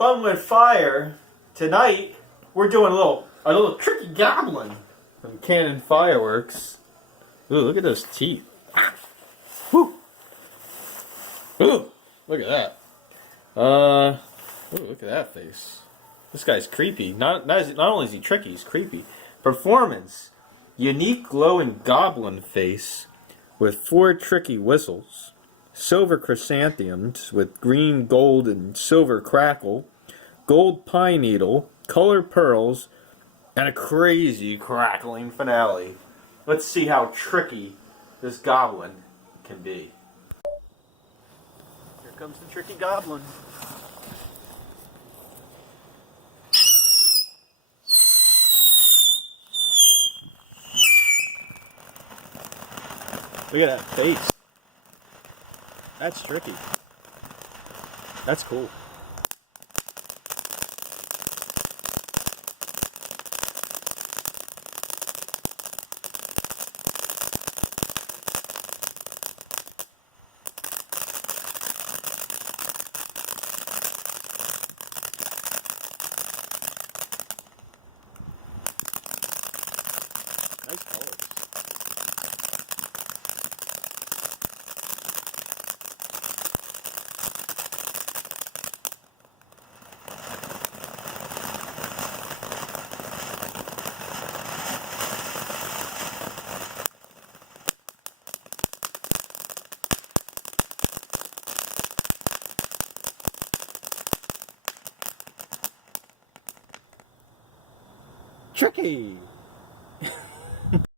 Fun with Fire. Tonight we're doing a little tricky goblin from Cannon Fireworks. Ooh, look at those teeth. Whew. Ooh, look at that. Ooh, look at that face. This guy's creepy. Not only is he tricky, he's creepy. Performance. Unique glowing goblin face with 4 tricky whistles. Silver chrysanthemums with green, gold, and silver crackle. Gold pine needle. Color pearls. And a crazy crackling finale. Let's see how tricky this goblin can be. Here comes the tricky goblin. Look at that face. That's tricky. That's cool. Nice colors. Tricky!